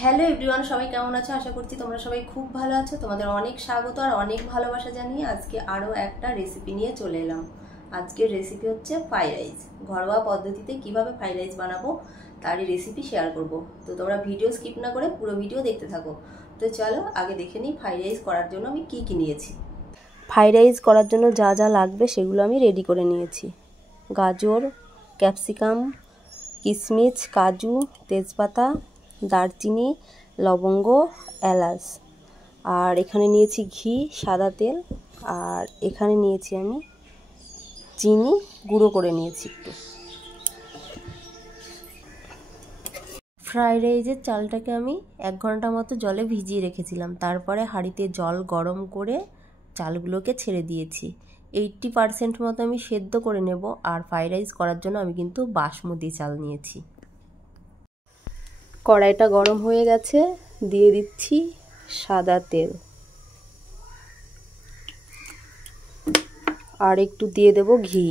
Hello everyone, সবাই কেমন আছো? আশা করছি তোমরা সবাই খুব ভালো আছো। তোমাদের অনেক স্বাগত আর অনেক ভালোবাসা জানিয়ে আজকে আরও একটা রেসিপি নিয়ে চলে এলাম। আজকের রেসিপি হচ্ছে ফ্রাইড রাইস। ঘরোয়া পদ্ধতিতে কিভাবে ফ্রাইড রাইস বানাবো তারই রেসিপি শেয়ার করব। তো তোমরা ভিডিও স্কিপ না করে পুরো ভিডিও দেখতে থাকো। তো চলো আগে দেখে নিই ফ্রাইড রাইস করার জন্য আমি কি কি নিয়েছি। ফ্রাইড রাইস করার জন্য যা যা লাগবে সেগুলো আমি রেডি করে নিয়েছি। গাজর, ক্যাপসিকাম, কিশমিশ, কাজু, তেজপাতা, দারচিনি, লবঙ্গ, এলাচ। আর এখানে নিয়েছি ঘি, সাদা তেল। আর এখানে নিয়েছি আমি চিনি গুঁড়ো করে নিয়েছি একটু। ফ্রাইড রাইসের চালটাকে আমি 1 ঘন্টা মতো জলে ভিজিয়ে রেখেছিলাম। তারপরে হাঁড়িতে জল গরম করে চালগুলোকে ছেড়ে দিয়েছি। 80% মতো আমি সেদ্ধ করে নেব। আর ফ্রাইড রাইস করার জন্য আমি কিন্তু বাসমতি চাল নিয়েছি। কড়াইটা গরম হয়ে গেছে, দিয়ে দিচ্ছি সাদা তেল। আর একটু দিয়ে দেব ঘি।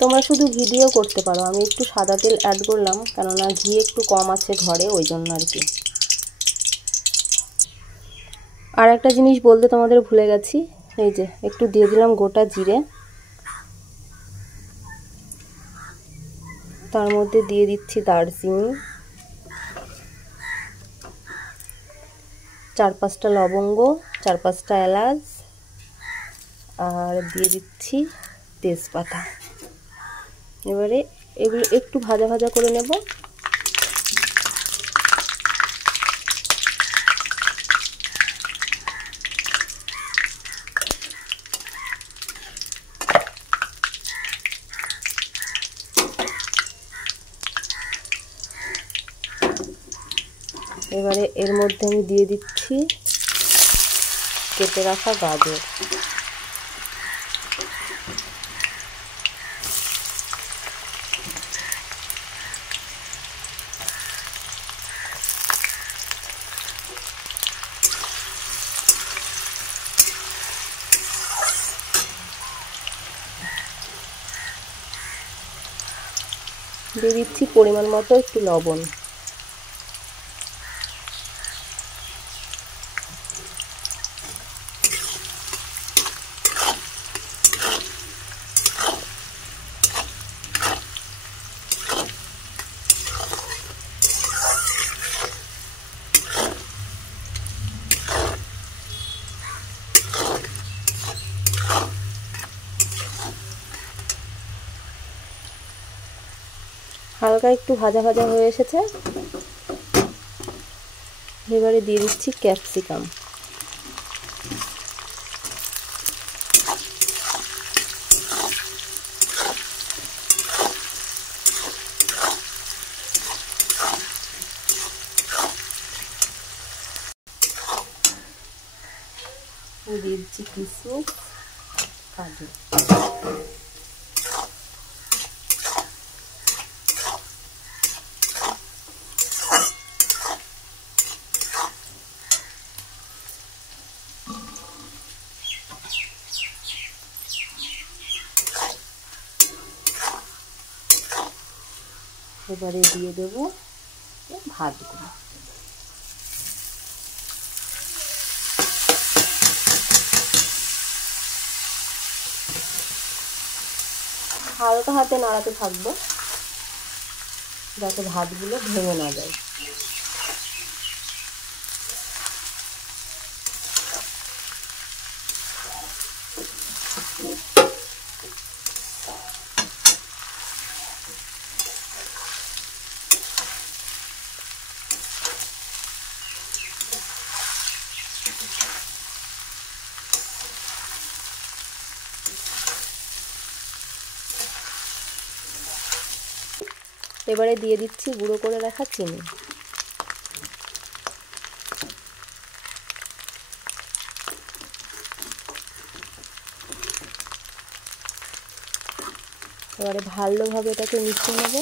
তোমরা শুধু ঘি দিয়েও করতে পারো, আমি একটু সাদা তেল অ্যাড করলাম কেননা ঘি একটু কম আছে ঘরে, ওই জন্য আর কি। আর একটা জিনিস বলতে তোমাদের ভুলে গেছি, এই যে একটু দিয়ে দিলাম গোটা জিরে। তার মধ্যে দিয়ে দিচ্ছি দারচিনি, 4-5টা লবঙ্গ, 4-5টা এলাচ, আর দিয়ে দিচ্ছি তেজপাতা। এবারে এগুলো একটু ভাজা ভাজা করে নেব। এবারে এর মধ্যে আমি দিয়ে দিচ্ছি কেটে রাখা গাজর। দিয়ে দিচ্ছি পরিমাণ মতো একটু লবণ। হালকা একটু ভাজা ভাজা হয়ে এসেছে। এবারে দিয়ে দিচ্ছি ক্যাপসিকাম। দিয়ে দিচ্ছি কিশমিশ, কাজু। এবারে দিয়ে দেব ভাতগুলো। হালকা হাতে নাড়াতে থাকবো যাতে ভাতগুলো ভেঙে না যায়। এবারে দিয়ে দিচ্ছি গুঁড়ো করে রাখা চিনি। এবারে ভালোভাবে এটাকে মিশিয়ে নেব।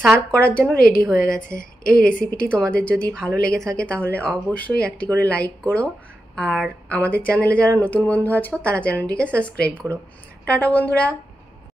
সার্ভ করার জন্য রেডি হয়ে গেছে। এই রেসিপিটি তোমাদের যদি ভালো লেগে থাকে তাহলে অবশ্যই একটি করে লাইক করো, আর আমাদের চ্যানেলে যারা নতুন বন্ধু আছো তারা চ্যানেলটিকে সাবস্ক্রাইব করো। টাটা বন্ধুরা।